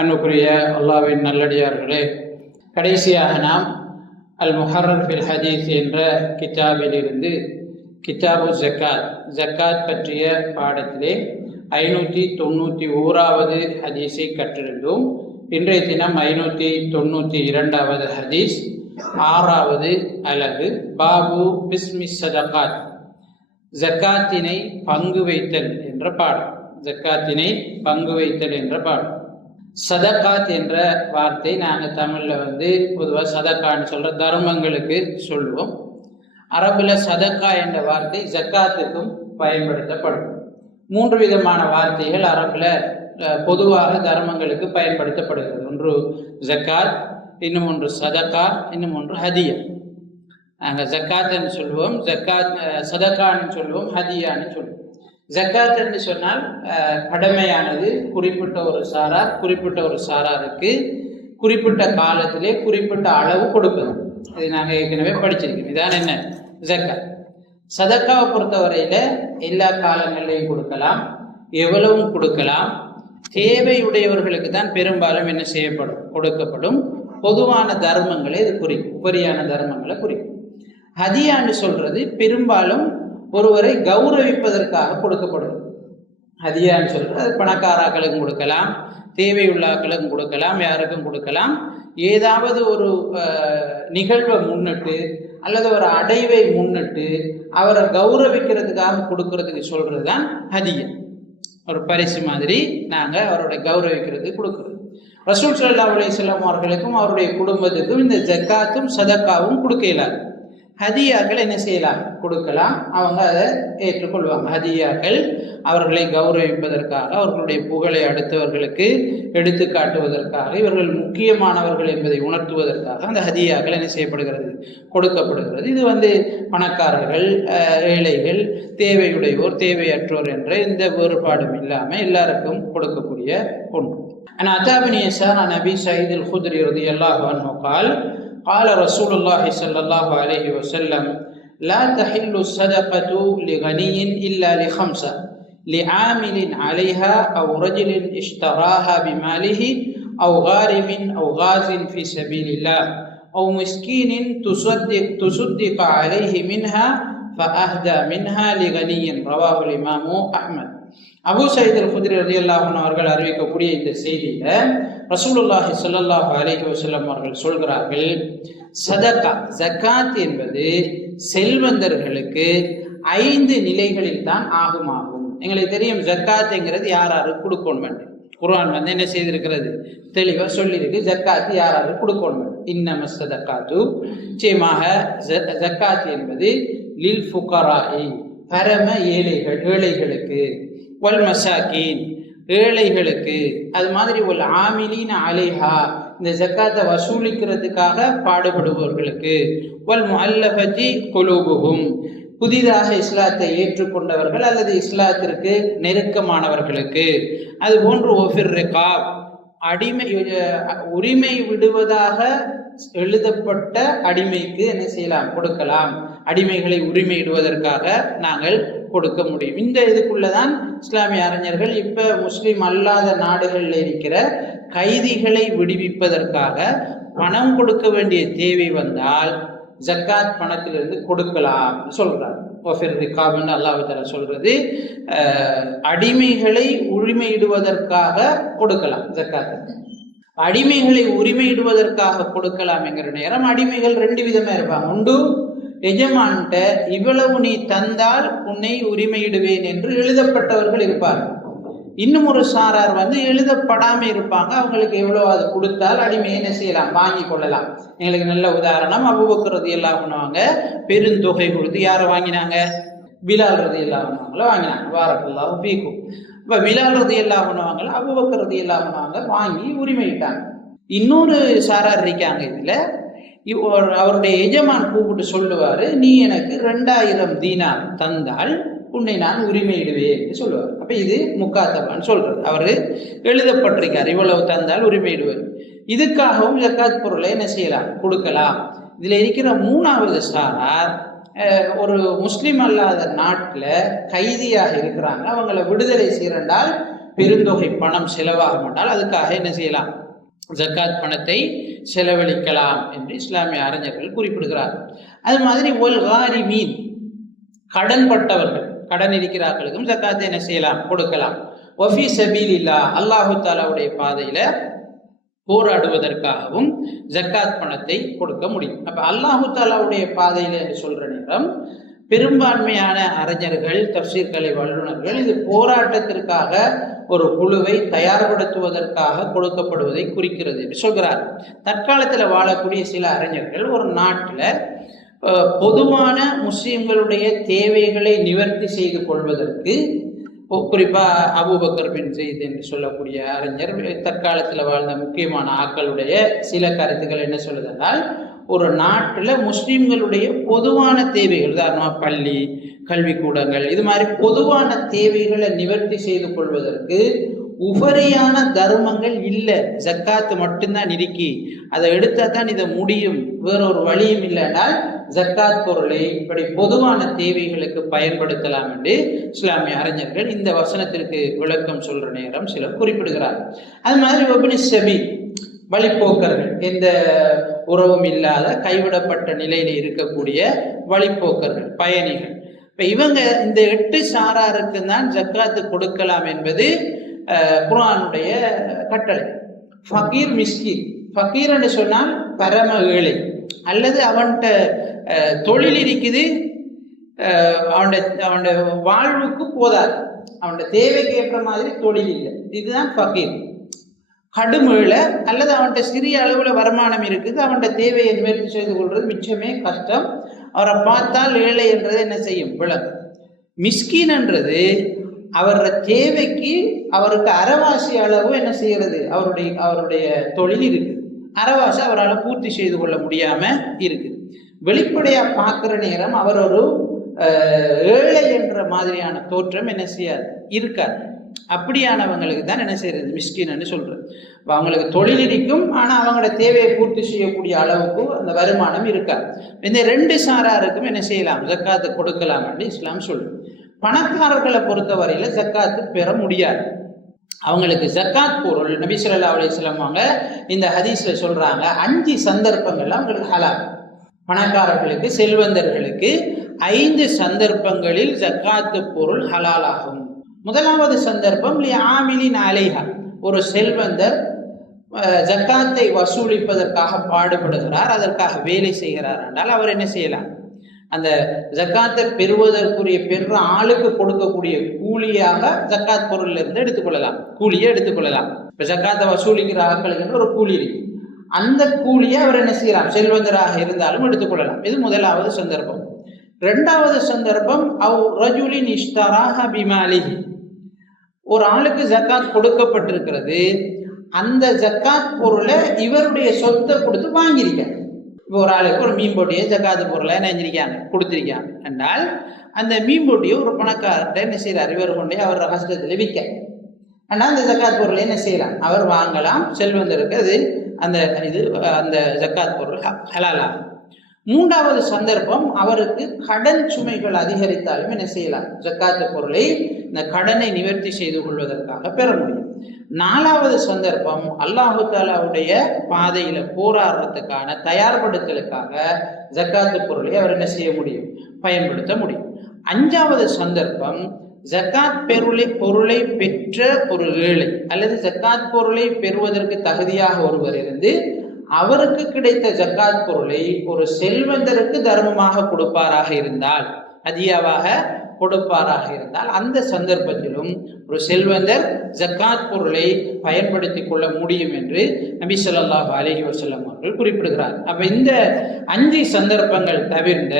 அன்புக்குரிய அல்லாவின் நல்லடியார்களே கடைசியாக நாம் அல் முஹர்ரர் ஃபில் ஹதீஸ் என்ற கித்தாபிலிருந்து கிதாபு ஜக்காத் ஜக்காத் பற்றிய பாடத்திலே ஐநூற்றி தொண்ணூற்றி ஓராவது ஹதீஸை கற்றிருந்தோம். இன்றைய தினம் ஐநூற்றி தொண்ணூற்றி இரண்டாவது ஹதீஸ் ஆறாவது அலகு பாபு பிஸ்மி சதகாத் ஜக்காத்தினை பங்கு வைத்தல் என்ற பாடம் ஜக்காத்தினை பங்கு வைத்தல் என்ற பாடம். சதகாத் என்ற வார்த்தை நாங்கள் தமிழில் வந்து பொதுவாக சதக்கான்னு சொல்கிற தர்மங்களுக்கு சொல்லுவோம். அரபில் சதக்கா என்ற வார்த்தை ஜக்காத்துக்கும் பயன்படுத்தப்படும். மூன்று விதமான வார்த்தைகள் அரபில் பொதுவாக தர்மங்களுக்கு பயன்படுத்தப்படுகிறது. ஒன்று ஜக்காத் இன்னும் ஒன்று சதக்கா இன்னும் ஒன்று ஹதியா. நாங்கள் ஜக்காத்னு சொல்லுவோம். ஜக்காத் சதக்கான்னு சொல்லுவோம் ஹதியான்னு சொல்லுவோம். ஜக்காத் என்று சொன்னால் கடமையானது குறிப்பிட்ட ஒரு சாரார் குறிப்பிட்ட ஒரு சாராருக்கு குறிப்பிட்ட காலத்திலே குறிப்பிட்ட அளவு கொடுப்பது இது நாங்கள் ஏற்கனவே படிச்சிருக்கோம். இதான் என்ன? ஜக்காத் சதக்காவை பொறுத்தவரையில் எல்லா காலங்களிலையும் கொடுக்கலாம் எவ்வளவும் கொடுக்கலாம். தேவையுடையவர்களுக்கு தான் பெரும்பாலும் என்ன செய்யப்படும்? கொடுக்கப்படும். பொதுவான தர்மங்களை இது குறிக்கும். உபரியான தர்மங்களை குறிக்கும். ஹதியான்னு சொல்றது பெரும்பாலும் ஒருவரை கௌரவிப்பதற்காக கொடுக்கப்படும் அதிகான்னு சொல்கிறது அது பணக்காராக்களுக்கும் கொடுக்கலாம் தேவையுள்ளாக்களுக்கும் கொடுக்கலாம் யாருக்கும் கொடுக்கலாம். ஏதாவது ஒரு நிகழ்வை முன்னிட்டு அல்லது ஒரு அடைவை முன்னிட்டு அவரை கௌரவிக்கிறதுக்காக கொடுக்கறதுக்கு சொல்கிறது தான் ஹதியம். ஒரு பரிசு மாதிரி நாங்கள் அவருடைய கௌரவிக்கிறதுக்கு கொடுக்குறோம். ரசூல் சல்லா அலையம் அவர்களுக்கும் அவருடைய குடும்பத்துக்கும் இந்த ஜக்காத்தும் சதக்காவும் கொடுக்க இயலாது. ஹதியாக்கள் என்ன செய்யலாம் கொடுக்கலாம் அவங்க அதை ஏற்றுக்கொள்வாங்க ஹதியாக்கள் அவர்களை கௌரவிப்பதற்காக அவர்களுடைய புகழை அடுத்தவர்களுக்கு எடுத்து காட்டுவதற்காக இவர்கள் முக்கியமானவர்கள் என்பதை உணர்த்துவதற்காக அந்த ஹதியாக்கள் என்ன செய்யப்படுகிறது கொடுக்கப்படுகிறது இது வந்து பணக்காரர்கள் ஏழைகள் தேவையுடையோர் தேவையற்றோர் என்ற எந்த வேறுபாடும் இல்லாமல் எல்லாருக்கும் கொடுக்கக்கூடிய ஒன்று ஆனால் அத்தாபினி சார் நபி சயீத் அல் குத்ரி ரதி அல்லாஹ் கால் قال رسول الله صلى الله عليه وسلم لا تحل الصدقة لغني إلا لخمسة لعامل عليها أو رجل اشتراها بماله أو غارم أو غاز في سبيل الله أو مسكين تصدق تصدق عليه منها فأهدى منها لغني رواه الإمام أحمد அபு சயீத் அல் குதிரி ரதி அல்லாஹன் அவர்கள் அறிவிக்கக்கூடிய இந்த செய்தியில ரசூலுல்லாஹி சொல்லல்லாஹு அலைஹி வசல்லம் அவர்கள் சொல்கிறார்கள் சதக்கா ஜக்காத் என்பது செல்வந்தர்களுக்கு ஐந்து நிலைகளில் தான் ஆகுமாகும். எங்களுக்கு தெரியும் ஜக்காத்துங்கிறது யார் யாரு கொடுக்கணும் குரான் வந்து என்ன செய்திருக்கிறது? தெளிவாக சொல்லியிருக்கு ஜக்காத்து யார் யாரு கொடுக்கணும் இன்னம சதக்காத்து. நிச்சயமாக ஜக்காத்து என்பது லில் ஃபுகராயி பரம ஏழைகள் ஏழைகளுக்கு. வல் மசாக்கீன் ஏழைகளுக்கு. அது மாதிரி ஒரு ஆமிலின் அலைஹா இந்த ஜக்காத்தை வசூலிக்கிறதுக்காக பாடுபடுபவர்களுக்கு. வல் அல்லபதி கொலுபுகும் புதிதாக இஸ்லாத்தை ஏற்றுக்கொண்டவர்கள் அல்லது இஸ்லாத்திற்கு நெருக்கமானவர்களுக்கு. அது போன்று ஒஃபிர் ரெகாப் அடிமை உரிமை விடுவதாக எழுதப்பட்ட அடிமைக்கு என்ன செய்யலாம்? கொடுக்கலாம். அடிமைகளை உரிமையிடுவதற்காக நாங்கள் கொடுக்க முடியும். இந்த இதுக்குள்ளதான் இஸ்லாமிய அறிஞர்கள் இப்ப முஸ்லிம் அல்லாத நாடுகளில் இருக்கிற கைதிகளை விடுவிப்பதற்காக பணம் கொடுக்க வேண்டிய தேவை வந்தால் ஜக்காத் பணத்திலிருந்து கொடுக்கலாம் சொல்றார் ரிகாப்னு அல்லாஹால சொல்றது அடிமைகளை உரிமையிடுவதற்காக கொடுக்கலாம் ஜக்காத். அடிமைகளை உரிமையிடுவதற்காக கொடுக்கலாம் என்கிற நேரம் அடிமைகள் ரெண்டு விதமா இருப்பாங்க. உண்டு எஜமான்கிட்ட இவ்வளவு நீ தந்தால் உன்னை உரிமையிடுவேன் என்று எழுதப்பட்டவர்கள் இருப்பார்கள். இன்னும் ஒரு சாரார் வந்து எழுதப்படாம இருப்பாங்க. அவங்களுக்கு எவ்வளோ அது கொடுத்தால் அடிமை என்ன செய்யலாம்? வாங்கி கொள்ளலாம். எங்களுக்கு நல்ல உதாரணம் அபுபக்கிறது எல்லாம் பண்ணுவாங்க பெருந்தொகை கொடுத்து யாரை வாங்கினாங்க? பிலால் எல்லாம் பண்ணுவாங்களோ வாங்கினாங்க. வாரக்குள்ளா பீக்கும் இப்போ பிலால் எல்லாம் பண்ணுவாங்களோ அபுபக்கிறது எல்லாம் பண்ணுவாங்க வாங்கி உரிமையிட்டாங்க. இன்னொரு சாரார் இருக்காங்க இதில். அவருடைய எஜமான் கூப்பிட்டு சொல்லுவார் நீ எனக்கு ரெண்டாயிரம் தீனார் தந்தால் உன்னை நான் உரிமையிடுவேன் என்று சொல்லுவார். அப்போ இது முக்காத்தபான்னு சொல்றது. அவர் எழுதப்பட்டிருக்கார் இவ்வளவு தந்தால் உரிமையிடுவார் இதுக்காகவும் ஜக்காத் பொருளை என்ன செய்யலாம்? கொடுக்கலாம். இதில் இருக்கிற மூணாவது சாரார் ஒரு முஸ்லீம் அல்லாத நாட்டில் கைதியாக இருக்கிறாங்க. அவங்கள விடுதலை செய்யறண்டால் பெருந்தொகை பணம் செலவாக மாட்டால் அதுக்காக என்ன செய்யலாம்? ஜக்காத் பணத்தை செலவழிக்கலாம் என்று இஸ்லாமிய அறிஞர்கள் குறிப்பிடுகிறார். அது மாதிரி ஒல்காரி மீன் கடன் பட்டவர்கள் கடன் இருக்கிறார்களுக்கும் ஜக்காத்தை என்ன செய்யலாம்? கொடுக்கலாம். ஒஃபி சபீல் இல்லா அல்லாஹு தாலாவுடைய பாதையில போராடுவதற்காகவும் ஜக்காத் பணத்தை கொடுக்க முடியும். அப்ப அல்லாஹு தாலாவுடைய பாதையில என்று சொல்ற நேரம் பெரும்பான்மையான அறிஞர்கள் தப்சீர்கலை வல்லுநர்கள் இது போராட்டத்திற்காக ஒரு குழுவை தயார்படுத்துவதற்காக கொடுக்கப்படுவதை குறிக்கிறது என்று சொல்கிறார். தற்காலத்தில் வாழக்கூடிய சில அறிஞர்கள் ஒரு நாட்டில் பொதுவான முஸ்லீம்களுடைய தேவைகளை நிவர்த்தி செய்து கொள்வதற்கு குறிப்பாக குறிப்பா அபூபக்கர் பின் செய்து என்று சொல்லக்கூடிய அறிஞர் தற்காலத்தில் வாழ்ந்த முக்கியமான ஆக்களுடைய சில கருத்துக்கள் என்ன சொல்லுதென்றால் ஒரு நாட்டில் முஸ்லீம்களுடைய பொதுவான தேவைகள் உதாரணமாக பள்ளி கல்விக்கூடங்கள் இது மாதிரி பொதுவான தேவைகளை நிவர்த்தி செய்து கொள்வதற்கு உபரியான தர்மங்கள் இல்லை. ஜக்காத்து மட்டும்தான் இருக்கி. அதை எடுத்தால் தான் இதை முடியும். வேற ஒரு வழியும் இல்லைனால் ஜக்காத் பொருளை இப்படி பொதுவான தேவைகளுக்கு பயன்படுத்தலாம் என்று இஸ்லாமிய அறிஞர்கள் இந்த வசனத்திற்கு விளக்கம் சொல்ற நேரம் சிலர் குறிப்பிடுகிறார் அது மாதிரி ஒபினி செபி வழிப்போக்கர்கள். இந்த உறவும் இல்லாத கைவிடப்பட்ட நிலையில இருக்கக்கூடிய வழிப்போக்கர்கள் பயணிகள். இப்ப இவங்க இந்த எட்டு சாராருக்கு தான் ஜக்காத்து கொடுக்கலாம் என்பது குரானுடைய கட்டளை. ஃபகீர் மிஸ்கி ஃபகீர் என்று சொன்னால் பரம ஏழை. அல்லது அவன்கிட்ட தொழில் இருக்குது அவனுடைய அவனுடைய வாழ்வுக்கு போதாது. அவனுடைய தேவைக்கு ஏற்ற மாதிரி தொழில் இல்லை. இதுதான் ஃபகீர். கடுமேளை அல்லது அவன்கிட்ட சிறிய அளவில் வருமானம் இருக்குது அவன்கிட்ட தேவையை நிவர்த்தி செய்து கொள்வது மிச்சமே கஷ்டம். அவரை பார்த்தால் ஏழை என்றது என்ன செய்யும்? விளக்கு மிஸ்கின்ன்றது அவரோட தேவைக்கு அவருக்கு அறவாசி அளவு என்ன செய்கிறது? அவருடைய அவருடைய தொழில் இருக்குது. அறவாசி அவரால் பூர்த்தி செய்து கொள்ள முடியாம இருக்குது. வெளிப்படையா பார்க்குற நேரம் அவர் ஒரு ஏழை என்ற மாதிரியான தோற்றம் என்ன செய்யாது? இருக்காது. அப்படியானவங்களுக்கு தான் என்ன செய்யறது? மிஸ்கின்னு சொல்றது. அவங்களுக்கு தொழில் இருக்கும். ஆனா அவங்களோட தேவையை பூர்த்தி செய்யக்கூடிய அளவுக்கு அந்த வருமானம் இருக்காது. இந்த ரெண்டு சாராருக்கும் என்ன செய்யலாம்? ஜக்காத்து கொடுக்கலாம் என்று இஸ்லாம் சொல்லு பணக்காரர்களை பொறுத்தவரையில ஜக்காத்து பெற முடியாது. அவங்களுக்கு ஜக்காத் பொருள் நபி ஸல்லல்லாஹு அவங்க இந்த ஹதீஸ்ல சொல்றாங்க. அஞ்சு சந்தர்ப்பங்கள்ல அவங்களுக்கு ஹலால். பணக்காரர்களுக்கு செல்வந்தர்களுக்கு ஐந்து சந்தர்ப்பங்களில் ஜக்காத்து பொருள் ஹலாலாகும். முதலாவது சந்தர்ப்பம் ஆமிலின் அலைஹா ஒரு செல்வந்தர் ஜக்காத்தை வசூலிப்பதற்காக பாடுபடுகிறார் அதற்காக வேலை செய்கிறார் என்றால் அவர் என்ன செய்யலாம்? அந்த ஜக்காத்தை பெறுவதற்குரிய பெற ஆளுக்கு கொடுக்கக்கூடிய கூலியாக ஜக்காத் பொருள்ல இருந்து எடுத்துக்கொள்ளலாம். கூலியை எடுத்துக்கொள்ளலாம். இப்ப ஜக்காத்தை வசூலிக்கிற ஆட்களுக்கு ஒரு கூலி இருக்கு. அந்த கூலியை அவர் என்ன செய்யலாம்? செல்வந்தராக இருந்தாலும் எடுத்துக்கொள்ளலாம். இது முதலாவது சந்தர்ப்பம். இரண்டாவது சந்தர்ப்பம் அவ் ரஜுலின் இஷ்டராக பிமாலிஹி. ஒரு ஆளுக்கு ஜக்காத் கொடுக்கப்பட்டிருக்கிறது. அந்த ஜக்காத் பொருளை இவருடைய சொத்தை கொடுத்து வாங்கியிருக்காங்க இப்போ ஒரு ஆளுக்கு ஒரு மீன் போட்டியை ஜக்காத்து பொருளை என்ன செஞ்சிருக்காங்க? என்றால் அந்த மீன் போட்டியை ஒரு பணக்காரர்கிட்ட என்ன செய்கிறார் இவர் கொண்டே அவர் கஷ்டத்தில் விற்க. ஆனால் அந்த ஜக்காத் பொருளை என்ன செய்யலாம்? அவர் வாங்கலாம். செல்வந்தருக்கு அது அந்த இது அந்த ஜக்காத் பொருள் ஹலாலாகும். மூன்றாவது சந்தர்ப்பம் அவருக்கு கடன் சுமைகள் அதிகரித்தாலும் என்ன செய்யலாம்? ஜக்காத்து பொருளை இந்த கடனை நிவர்த்தி செய்து கொள்வதற்காக பெற முடியும். நாலாவது சந்தர்ப்பம் அல்லாஹு தாலாவுடைய பாதையில போராடுறதுக்கான தயார்படுத்தலுக்காக ஜக்காத்து பொருளை அவர் என்ன செய்ய முடியும்? பயன்படுத்த முடியும். அஞ்சாவது சந்தர்ப்பம் ஜக்காத் பெருளை பொருளை பெற்ற ஒரு ஏழை அல்லது ஜக்காத் பொருளை பெறுவதற்கு தகுதியாக ஒருவர் இருந்து அவருக்கு கிடைத்த ஜக்காத் பொருளை ஒரு செல்வந்தருக்கு தர்மமாக கொடுப்பாராக இருந்தால் அதியாவாக கொடுப்பாராக இருந்தால் அந்த சந்தர்ப்பத்திலும் ஒரு செல்வந்தர் ஜக்காத் பொருளை பயன்படுத்தி கொள்ள முடியும் என்று நபி சொல்லாஹ் அலஹி வசல்லம் அவர்கள் குறிப்பிடுகிறார். அப்ப இந்த அஞ்சு சந்தர்ப்பங்கள் தவிர்ந்த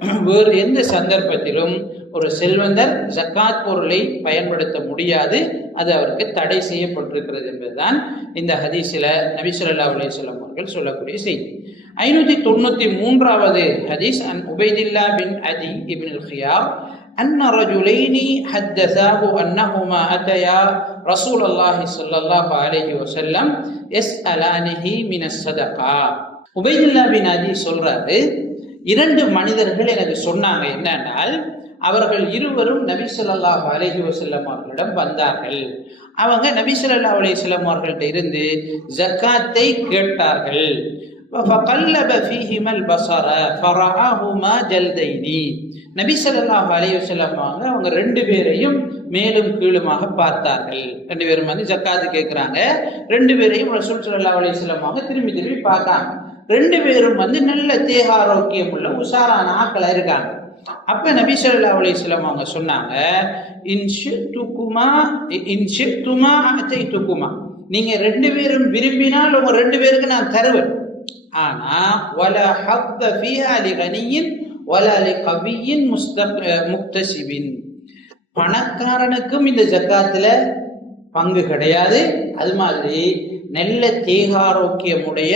வேறு எந்த சந்தர்ப்பத்திலும் ஒரு செல்வந்தர் ஜக்காத் பொருளை பயன்படுத்த முடியாது அது அவருக்கு தடை செய்யப்பட்டிருக்கிறது என்பதுதான் இந்த ஹதீஸில் நபி சொல்லா அலையம் அவர்கள் சொல்லக்கூடிய செய்தி ஐநூத்தி தொண்ணூத்தி மூன்றாவது ஹதீஸ் an Ubaidullah bin Adi ibn here أن رجلين حدثاه أنهما أتيا رسول الله صلى الله عليه وسلم يسألانه من الصدقة Ubaidullah bin Adi சொல்றாரு இரண்டு மனிதர்கள் எனக்கு சொன்னாங்க என்னென்னால் அவர்கள் இருவரும் நபி சொல்லாஹ் அலஹி வசல்லம் அவர்களிடம் வந்தார்கள். அவங்க நபி சொல்லா அலி சொல்லம் அவர்கள்ட்ட இருந்து ஜக்காத்தை கேட்டார்கள். நபி சொல்லாஹ் அலி வசல்லமாங்க அவங்க ரெண்டு பேரையும் மேலும் கீழுமாக பார்த்தார்கள். ரெண்டு பேரும் வந்து ஜக்காத்து கேட்குறாங்க. ரெண்டு பேரையும் ரசூல் சொல்லா அலி திரும்பி திரும்பி பார்த்தாங்க. ரெண்டு பேரும் வந்து நல்ல தேக ஆரோக்கியம் உள்ள உஷாரான ஆக்களா இருக்காங்க. அப்ப நபி ஸல்லல்லாஹு அலைஹி அவங்க சொன்னாங்க இன்ஷித்துகுமா இன்ஷித்துமா துக்குமா நீங்க ரெண்டு பேரும் விரும்பினால் உங்க ரெண்டு பேருக்கு நான் தருவேன். ஆனா வல ஹத்த ஃபீஹா லிகனியின் வல லிகவியின் முஸ்தக் முக்தசிபின். பணக்காரனுக்கும் இந்த ஜக்காத்துல பங்கு கிடையாது. அது மாதிரி நல்ல தேகாரோக்கியமுடைய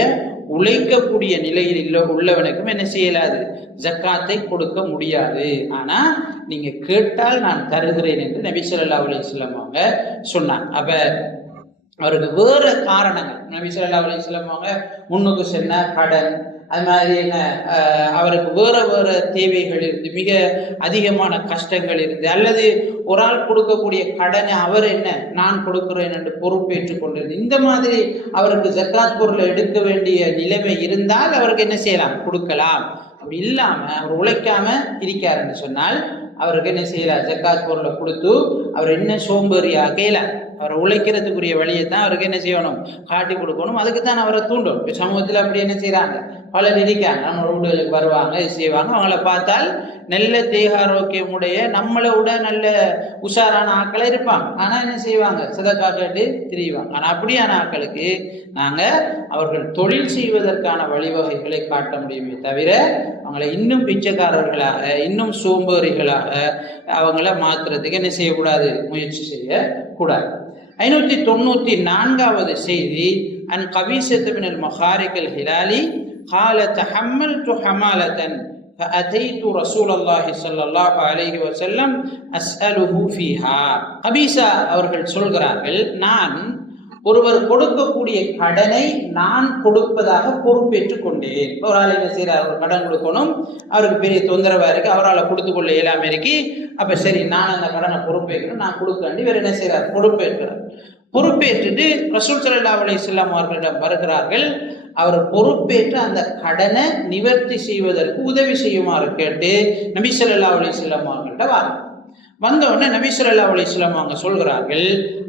உழைக்கக்கூடிய நிலையில் உள்ளவனுக்கும் என்ன செய்யலாது? ஜக்காத்தை கொடுக்க முடியாது. ஆனா நீங்க கேட்டால் நான் தருகிறேன் என்று நபி சொல்லா அலிஸ்லாம் அவங்க சொன்னாங்க. அப்ப அவருக்கு வேற காரணங்கள். நபி சொல்லா அலிஸ்லாம் அவங்க முன்னுக்கு சென்ன கடன் அது மாதிரி என்ன அவருக்கு வேற வேற தேவைகள் இருந்து மிக அதிகமான கஷ்டங்கள் இருந்து அல்லது ஒரு ஆள் கொடுக்கக்கூடிய கடனை அவர் என்ன நான் கொடுக்கிறேன் என்று பொறுப்பேற்றுக் கொண்டிருந்து இந்த மாதிரி அவருக்கு ஜக்காத் பொருளை எடுக்க வேண்டிய நிலைமை இருந்தால் அவருக்கு என்ன செய்யலாம்? கொடுக்கலாம். அப்படி இல்லாம அவர் உழைக்காம இருக்காருன்னு சொன்னால் அவருக்கு என்ன செய்யலாம்? ஜக்காத் பொருளை கொடுத்து அவர் என்ன சோம்பேறியா கேல அவரை உழைக்கிறதுக்குரிய வழியை தான் அவருக்கு என்ன செய்யணும்? காட்டி கொடுக்கணும். அதுக்கு தான் அவரை தூண்டும் இப்போ சமூகத்தில் அப்படி என்ன செய்கிறாங்க பலர் இருக்காங்க நம்ம வீடுகளுக்கு வருவாங்க செய்வாங்க. அவங்கள பார்த்தால் நல்ல தேகாரோக்கியமுடைய நம்மளை விட நல்ல உஷாரான ஆக்களை இருப்பாங்க. ஆனால் என்ன செய்வாங்க? சிதக்கா கேட்டு திரிவாங்க. ஆனால் அப்படியான ஆட்களுக்கு நாங்கள் அவர்கள் தொழில் செய்வதற்கான வழிவகைகளை காட்ட முடியுமே தவிர அவங்களை இன்னும் பிச்சைக்காரர்களாக இன்னும் சோம்பேறிகளாக அவங்கள மாற்றுறதுக்கு என்ன செய்யக்கூடாது? முயற்சி செய்யக்கூடாது. ஐநூற்றி தொண்ணூற்றி நான்காவது செய்தி அன் கபீசத்துமினல் மஹாரிகல் ஹிலாலி قال تحملت حمالة فأتيت رسول الله صلى الله عليه وسلم أسأله فيها கபீசா அவர்கள் சொல்கிறார்கள் நான் ஒருவர் கொடுக்கக்கூடிய கடனை நான் கொடுப்பதாக பொறுப்பேற்றுக் கொண்டேன் ஒரு ஆள் என்ன செய்யறார் அவர் கடன் கொடுக்கணும் அவருக்கு பெரிய தொந்தரவா இருக்கு அவரால் கொடுத்து கொள்ள இயலாம இருக்கு அப்ப சரி நான் அந்த கடனை பொறுப்பேற்கிறேன் நான் கொடுக்க வேண்டி வேற என்ன செய்யறார் பொறுப்பேற்கிறார் பொறுப்பேற்றுட்டு ரசூல் சல்லா அலி இஸ்லாம் அவர்களிடம் வருகிறார்கள் அவர் பொறுப்பேற்று அந்த கடனை நிவர்த்தி செய்வதற்கு உதவி செய்யுமாறு கேட்டு நபிசல்லா அலிஸ்லாம் அவங்கள்ட்ட வாங்க அவர்கள்ட்ட வர வந்த உடனே நபி சொல்லா அவங்க சொல்கிறார்கள்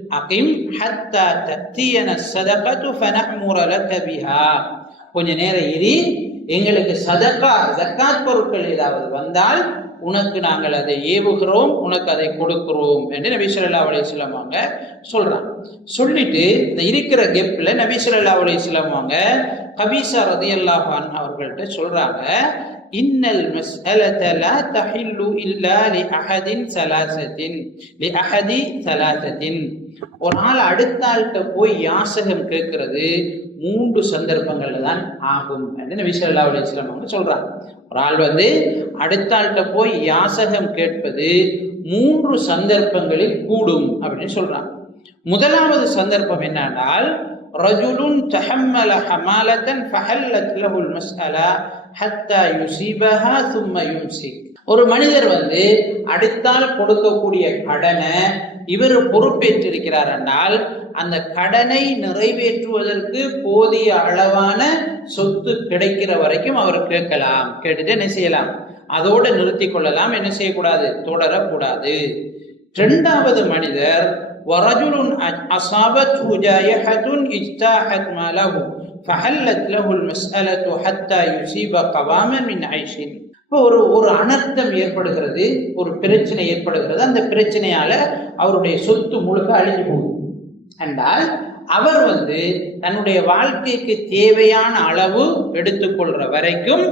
அகிம் ஹத்தா தத்தியன சதகத்து ஃபனமுர பிஹா. கொஞ்ச நேரம் இரு எங்களுக்கு சதக்கா ஜக்காத் பொருட்கள் ஏதாவது வந்தால் உனக்கு நாங்கள் அதை ஏவுகிறோம் உனக்கு அதை கொடுக்கிறோம் என்று நபி சொல்லா அலையம் அவங்க சொல்றாங்க. சொல்லிட்டு இந்த இருக்கிற கெப்ல நபி சொல்லா அலையம் அவங்க கபீசா ரதி அல்லாஹான் அவர்கள்ட்ட சொல்றாங்க இன்னல் மஸ்அலத லா தஹில்லு இல்லா லி அஹதின் சலாசத்தின் லி அஹதி சலாசத்தின். ஒரு நாள் அடுத்த ஆள்கிட்ட போய் யாசகம் கேட்கறது மூன்று சந்தர்ப்பங்கள்ல தான் ஆகும் அப்படின்னு நபி சொல்லா அலிஸ்லாம் அவங்க ஒரு ஆள் வந்து அடுத்த ஆள்கிட்ட போய் யாசகம் கேட்பது மூன்று சந்தர்ப்பங்களில் கூடும் அப்படின்னு சொல்றான். முதலாவது சந்தர்ப்பம் என்னென்றால் ரஜுலுன் தஹம்மல ஹமாலத்தன் ஃபஹல்லத் லஹுல் மஸ்அலா ஹத்தா யுசீபஹா சும்ம யும்சிக். ஒரு மனிதர் வந்து அடுத்தால் கொடுக்கக்கூடிய கடனை இவர் பொறுப்பேற்றிருக்கிறார் என்றால் அந்த கடனை நிறைவேற்றுவதற்கு போதிய அளவான சொத்து கிடைக்கிற வரைக்கும் அவர் கேட்கலாம் கேட்டுட்டு என்ன செய்யலாம் அதோடு நிறுத்தி கொள்ளலாம் என்ன செய்யக்கூடாது தொடரக்கூடாது இரண்டாவது மனிதர் ورجل أصابته جائحة اجتاحت ماله فحلت له المسألة حتى يصيب قواما من عيش இப்போ ஒரு ஒரு அனர்த்தம் ஏற்படுகிறது ஒரு பிரச்சனை ஏற்படுகிறது அந்த பிரச்சனையால அவருடைய சொத்து முழுக்க அழிஞ்சு போகுது என்றால் அவர் வந்து தன்னுடைய வாழ்க்கைக்கு தேவையான அளவு எடுத்துக்கொள்ற வரைக்கும்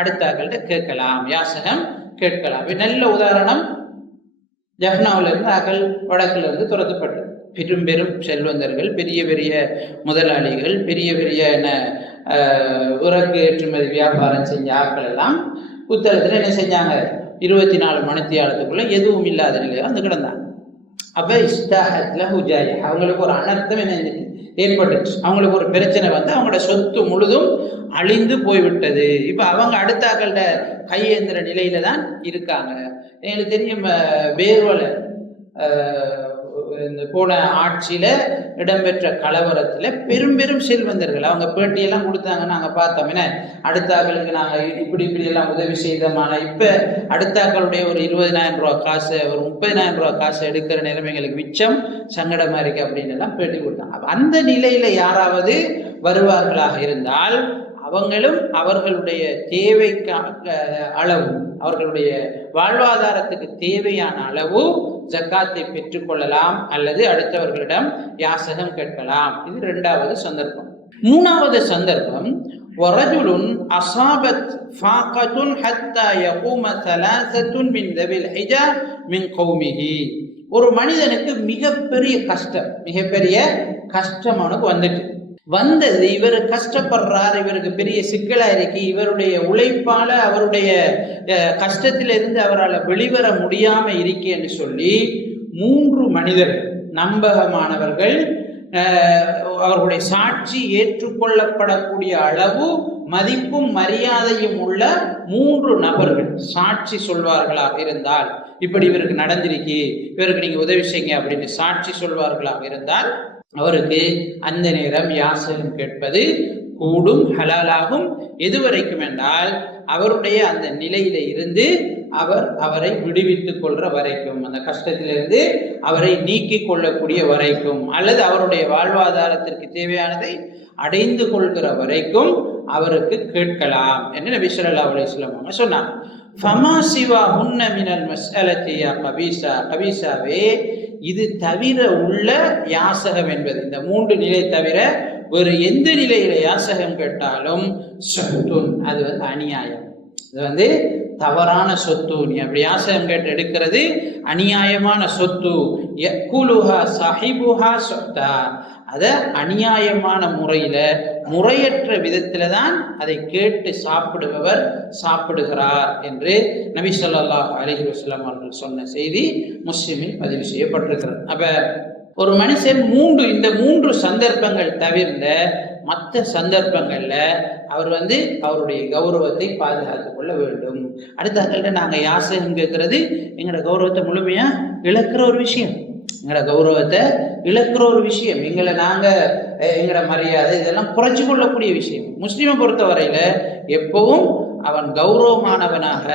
அடுத்தாக்கள்கிட்ட கேட்கலாம் யாசகம் கேட்கலாம். நல்ல உதாரணம். ஜஃப்னாவில இருந்து அகல் வடக்குல இருந்து துரத்தப்பட்டது. பெரும் பெரும் செல்வந்தர்கள் பெரிய பெரிய முதலாளிகள் பெரிய பெரிய என்ன உறக்கு ஏற்றுமதி வியாபாரம் செஞ்ச ஆட்கள் எல்லாம் உத்தரத்தில் என்ன செஞ்சாங்க? இருபத்தி நாலு மணித்தியாலத்துக்குள்ள எதுவும் இல்லாத நிலையில் வந்து கிடந்தாங்க. அப்போ இஸ்தாஹத்ல ஹுஜாய் அவங்களுக்கு ஒரு அனர்த்தம் என்ன ஏற்பட்டுச்சு. அவங்களுக்கு ஒரு பிரச்சனை வந்து அவங்களோட சொத்து முழுதும் அழிந்து போய்விட்டது. இப்போ அவங்க அடுத்த ஆக்கள்கிட்ட கையேந்திர நிலையில தான் இருக்காங்க. எங்களுக்கு தெரியும் வேர்வலை இந்த போன ஆட்சியில் இடம்பெற்ற கலவரத்தில் பெரும் பெரும் செல்வந்தர்கள். அவங்க பேட்டியெல்லாம் கொடுத்தாங்க. நாங்கள் பார்த்தோம். என்ன? அடுத்தாக்களுக்கு நாங்கள் இப்படி இப்படி எல்லாம் உதவி செய்தோமான இப்போ அடுத்தாக்களுடைய ஒரு இருபதினாயிரம் ரூபா காசு ஒரு முப்பதினாயிரம் ரூபா காசு எடுக்கிற நிலைமைகளுக்கு மிச்சம் சங்கடமாக இருக்கு அப்படின்னு எல்லாம் பேட்டி கொடுத்தாங்க. அந்த நிலையில் யாராவது வருவார்களாக இருந்தால் அவங்களும் அவர்களுடைய தேவைக்காக அளவு அவர்களுடைய வாழ்வாதாரத்துக்கு தேவையான அளவு ஜக்காத்தை பெற்றுக்கொள்ளலாம் அல்லது அடுத்தவர்களிடம் யாசகம் கேட்கலாம் இது இரண்டாவது சந்தர்ப்பம் மூணாவது சந்தர்ப்பம் ورجل أصابت فاقة حتى يقوم ثلاثة من ذوي الحجة من قومه ஒரு மனிதனுக்கு மிகப்பெரிய கஷ்டம் மிகப்பெரிய கஷ்டம் அவனுக்கு வந்துட்டு வந்தது இவர் கஷ்டப்படுறார் இவருக்கு பெரிய சிக்கலா இருக்கு இவருடைய உழைப்பால அவருடைய அஹ், கஷ்டத்திலிருந்து அவரால் வெளிவர முடியாம இருக்கேன்னு சொல்லி மூன்று மனிதர்கள் நம்பகமானவர்கள் அவர்களுடைய சாட்சி ஏற்றுக்கொள்ளப்படக்கூடிய அளவு மதிப்பும் மரியாதையும் உள்ள மூன்று நபர்கள் சாட்சி சொல்வார்களாக இருந்தால் இப்படி இவருக்கு நடந்திருக்கு இவருக்கு நீங்க உதவி செய்யுங்க அப்படின்னு சாட்சி சொல்வார்களாக இருந்தால் அவருக்கு அந்த நேரம் யாசகம் கேட்பது கூடும் ஹலாலாகும். எதுவரைக்கும் என்றால் அவருடைய அந்த நிலையில இருந்து அவர் அவரை விடுவித்துக் கொள்ற வரைக்கும் அந்த கஷ்டத்திலிருந்து அவரை நீக்கிக் கொள்ளக்கூடிய வரைக்கும் அல்லது அவருடைய வாழ்வாதாரத்திற்கு தேவையானதை அடைந்து கொள்கிற வரைக்கும் அவருக்கு கேட்கலாம் என்று நபி ஸல்லல்லாஹு அலைஹி அவங்க சொன்னாங்க. ஃபமா சிவா மினல் கபீசா கபீசாவே இது தவிர உள்ள யாசகம் என்பது இந்த மூன்று நிலை தவிர ஒரு எந்த நிலையில யாசகம் கேட்டாலும் சொத்துன் அது வந்து அநியாயம். இது வந்து தவறான சொத்து. நீ அப்படி யாசகம் கேட்டு எடுக்கிறது அநியாயமான சொத்து. எக்குலுஹா சாஹிபுஹா சொத்தா. அதை அநியாயமான முறையில முறையற்ற விதத்துல தான் அதை கேட்டு சாப்பிடுபவர் சாப்பிடுகிறார் என்று நபி சொல்லாஹ் அலிஹி வஸ்லாம் அவர்கள் சொன்ன செய்தி முஸ்லிமில் பதிவு செய்யப்பட்டிருக்கிறது. அப்ப ஒரு மனுஷன் மூன்று இந்த மூன்று சந்தர்ப்பங்கள் தவிர்ந்த மற்ற சந்தர்ப்பங்கள்ல அவர் வந்து அவருடைய கௌரவத்தை பாதுகாத்து கொள்ள வேண்டும். அடுத்த நாங்க யாசகம் கேட்கறது எங்களோட கௌரவத்தை முழுமையா இழக்கிற ஒரு விஷயம். எங்களோட கௌரவத்தை இழக்கிற ஒரு விஷயம். எங்களை நாங்க எங்களோட மரியாதை இதெல்லாம் குறைச்சு கொள்ளக்கூடிய விஷயம். முஸ்லீமை பொறுத்தவரையில எப்பவும் அவன் கௌரவமானவனாக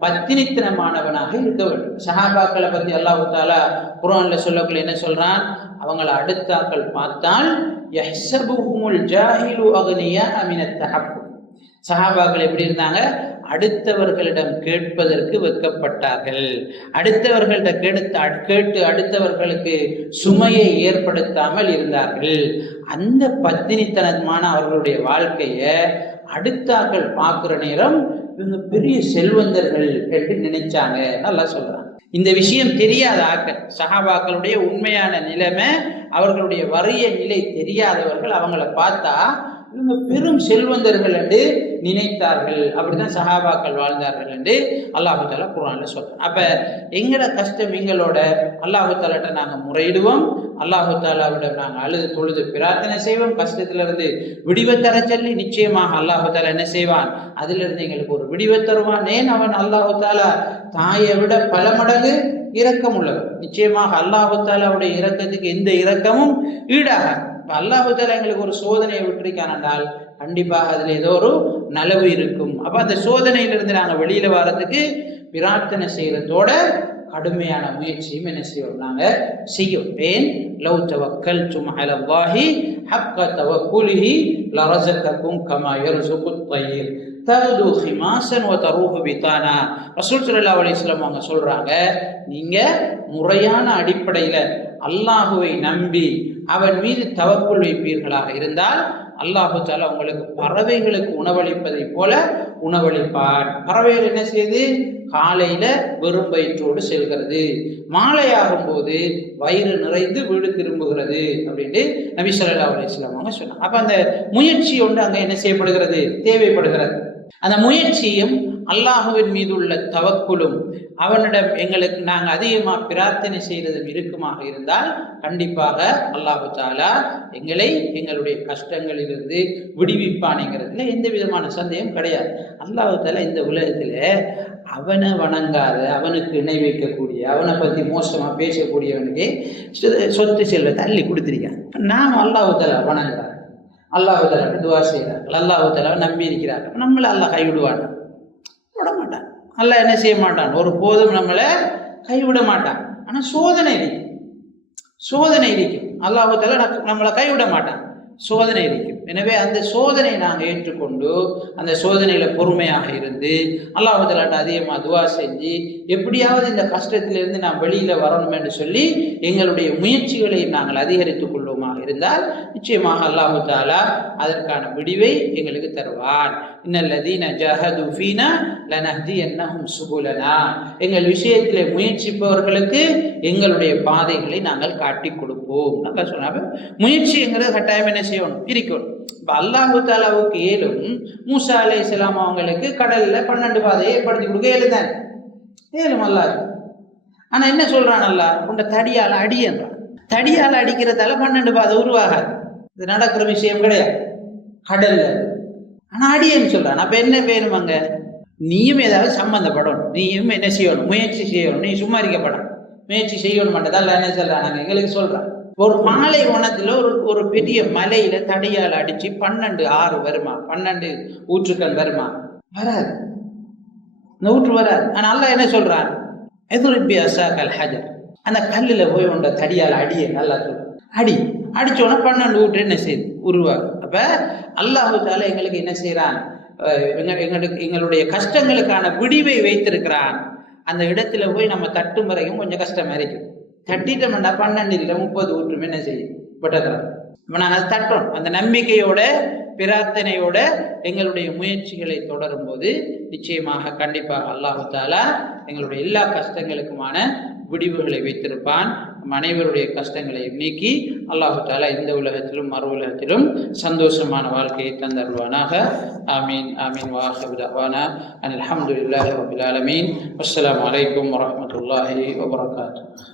பத்தினித்தனமானவனாக இருக்க வேண்டும். சஹாபாக்களை பத்தி அல்லாஹு தாலா குரான்ல சொல்லக்குள்ள என்ன சொல்றான்? அவங்களை அடுத்தாக்கள் பார்த்தால் யஹ்சபுஹுமுல் ஜாஹிலு அகனியா மினத் தஹப்பு சஹாபாக்கள் எப்படி இருந்தாங்க? அடுத்தவர்களிடம் கேட்பதற்கு வெட்கப்பட்டார்கள். அடுத்தவர்கள்ட்ட கேட்டு கேட்டு அடுத்தவர்களுக்கு சுமையை ஏற்படுத்தாமல் இருந்தார்கள். அந்த பத்தினித்தனமான அவர்களுடைய வாழ்க்கைய அடுத்தாக்கள் பார்க்குற நேரம் இவங்க பெரிய செல்வந்தர்கள் என்று நினைச்சாங்க நல்லா சொல்றாங்க. இந்த விஷயம் தெரியாத ஆக்கள் சஹாபாக்களுடைய உண்மையான நிலைமை அவர்களுடைய வறிய நிலை தெரியாதவர்கள் அவங்கள பார்த்தா இவங்க பெரும் செல்வந்தர்கள் என்று நினைத்தார்கள். அப்படிதான் சஹாபாக்கள் வாழ்ந்தார்கள் என்று அல்லாஹு தாலா குரான்ல சொல்றேன். அப்ப எங்கட கஷ்டம் எங்களோட? அல்லாஹு தாலாட்ட முறையிடுவோம். அல்லாஹு தாலாவிடம் நாங்கள் அழுது தொழுது பிரார்த்தனை செய்வோம். கஷ்டத்திலிருந்து விடிவை தர சொல்லி நிச்சயமாக அல்லாஹு தாலா என்ன செய்வான்? அதிலிருந்து எங்களுக்கு ஒரு விடிவை தருவான். ஏன்? அவன் அல்லாஹு தாலா தாயை விட பல மடங்கு இரக்கம் உள்ளவன். நிச்சயமாக அல்லாஹு தாலாவுடைய இரக்கத்துக்கு எந்த இரக்கமும் ஈடாக இப்ப அல்லாஹு தாலா எங்களுக்கு ஒரு சோதனையை விட்டுருக்கான் என்றால் கண்டிப்பாக அதில் ஏதோ ஒரு நலவு இருக்கும். அப்ப அந்த சோதனையிலிருந்து நாங்கள் வெளியில வர்றதுக்கு பிரார்த்தனை செய்யறதோட கடுமையான முயற்சியும் என்ன செய்வோம்? நாங்க செய்யும். ஏன்? லவ் தவக்கல் தும் ஹக்க தவக்குலிஹி லரஸகக்கும் கமா யர்சுகு தயிர். தகுது ஹிமாசன் ஓ தரூஹு பித்தானா. ரசூல் சுல்லா அலிஸ்லாம் அவங்க சொல்றாங்க நீங்க முறையான அடிப்படையில அல்லாஹுவை நம்பி அவன் மீது தவக்குள் வைப்பீர்களாக இருந்தால் அல்லாஹு தாலா உங்களுக்கு பறவைகளுக்கு உணவளிப்பதை போல உணவளிப்பார் பறவைகள் என்ன செய்யுது? காலையில வெறும் வயிற்றோடு செல்கிறது. மாலையாகும் போது வயிறு நிறைந்து வீடு திரும்புகிறது அப்படின்ட்டு நபி சொல்லா அலைஹி அவங்க சொன்னாங்க. அப்ப அந்த முயற்சி ஒன்று அங்க என்ன செய்யப்படுகிறது? தேவைப்படுகிறது. அந்த முயற்சியும் அல்லாஹுவின் மீது உள்ள தவக்குலும் அவனிடம் எங்களுக்கு நாங்கள் அதிகமாக பிரார்த்தனை செய்கிறதும் இருக்குமாக இருந்தால் கண்டிப்பாக அல்லாஹு தாலா எங்களை எங்களுடைய கஷ்டங்களிலிருந்து விடுவிப்பானுங்கிறதுல எந்த விதமான சந்தேகம் கிடையாது. அல்லாஹு தாலா இந்த உலகத்தில் அவனை வணங்காத அவனுக்கு இணை வைக்கக்கூடிய அவனை பற்றி மோசமாக பேசக்கூடியவனுக்கு சொத்து செல்வத்தை அள்ளி கொடுத்துருக்கான். நாம் அல்லாஹு தாலா வணங்குறாங்க அல்லாஹு தலாவை துவா செய்கிறார்கள். அல்லாஹு தலாவை நம்பி இருக்கிறார்கள். நம்மளை அல்லாஹ் கைவிடுவான்? விட மாட்டான் அல்லாஹ் என்ன செய்ய மாட்டான்? ஒரு போதும் நம்மளை கைவிட மாட்டான். ஆனால் சோதனை இருக்கும் சோதனை இருக்கும் அல்லாஹு தலா நம்மளை கைவிட மாட்டான். சோதனை இருக்கும் எனவே அந்த சோதனை நாங்கள் ஏற்றுக்கொண்டு அந்த சோதனையில் பொறுமையாக இருந்து அல்லாஹு அதிகமாக துவா செஞ்சு எப்படியாவது இந்த கஷ்டத்திலிருந்து நாம் வெளியில் வரணும் என்று சொல்லி எங்களுடைய முயற்சிகளை நாங்கள் அதிகரித்துக் கொள்வோமாக இருந்தால் நிச்சயமாக அல்லாஹு தாலா அதற்கான விடிவை எங்களுக்கு தருவான். இன்னல்லதீன ஜஹது ஃபீனா லனஹ்தியன்னஹும் சுகுலனா எங்கள் விஷயத்திலே முயற்சிப்பவர்களுக்கு எங்களுடைய பாதைகளை நாங்கள் காட்டி கொடுப்போம். நல்லா சொன்னாங்க முயற்சிங்கிறது கட்டாயம் என்ன செய்யணும்? இருக்கணும் இப்போ அல்லாஹு தாலாவுக்கு ஏலும் மூசா அலை இஸ்லாம் அவங்களுக்கு கடலில் பன்னெண்டு பாதையை ஏற்படுத்தி கொடுக்க ஏழுதான். ஏலும் அல்லாஹ் ஆனால் என்ன சொல்றான் அல்லா உண்ட தடியால் அடியன்றான். தடியால் அடிக்கிறதால பன்னெண்டு பாதை உருவாகாது. இது நடக்கிற விஷயம் கிடையாது. கடல்ல ஆனா அடியன்னு சொல்கிறான் அப்போ என்ன வேணும் அங்கே நீயும் ஏதாவது சம்மந்தப்படணும் நீயும் என்ன செய்யணும்? முயற்சி செய்யணும். நீ சும்மா இருக்கப்படணும் முயற்சி செய்யணும் மட்டும்தான் என்ன சொல்கிறான் எங்களுக்கு சொல்கிறான் ஒரு பாலைவனத்துல ஒரு ஒரு பெரிய மலையில் தடியால் அடித்து பன்னெண்டு ஆறு வருமா? பன்னெண்டு ஊற்றுக்கள் வருமா? வராது. இந்த ஊற்று வராது. ஆனால் அல்ல என்ன சொல்கிறான் எதுரிப்பி அசாக்கல் ஹஜர்? அந்த கல்லில் போய் உண்ட தடியால் அடியே நல்லா சொல்றான். அடி. அடிச்சோன்னா பன்னெண்டு ஊற்று என்ன செய்யுது? உருவாகும். அப்ப அல்லாஹு தாலா எங்களுக்கு என்ன செய்யறான் எங்களுக்கு எங்களுடைய கஷ்டங்களுக்கான விடிவை வைத்திருக்கிறான். அந்த இடத்துல போய் நம்ம தட்டும் வரைக்கும் கொஞ்சம் கஷ்டமா இருக்கும். தட்டிட்டோம்னா பன்னெண்டு இல்லை முப்பது ஊற்றுமே என்ன செய்யும்? விட்டதுறான் இப்போ நாங்கள் அதை தட்டோம் அந்த நம்பிக்கையோட பிரார்த்தனையோட எங்களுடைய முயற்சிகளை தொடரும் போது நிச்சயமாக கண்டிப்பாக அல்லாஹு தாலா எங்களுடைய எல்லா கஷ்டங்களுக்குமான விடிவுகளை வைத்திருப்பான். நம் அனைவருடைய கஷ்டங்களை நீக்கி அல்லாஹு தாலா இந்த உலகத்திலும் மறு உலகத்திலும் சந்தோஷமான வாழ்க்கையை தந்தருவானாக. ஆமீன் ஆமீன். வாஹிதானா அன் அலமதுல்லாஹி ரபில் ஆலமீன். அஸ்லாம் வலைக்கம் வரமத்துல்லாஹி வபரகாத்து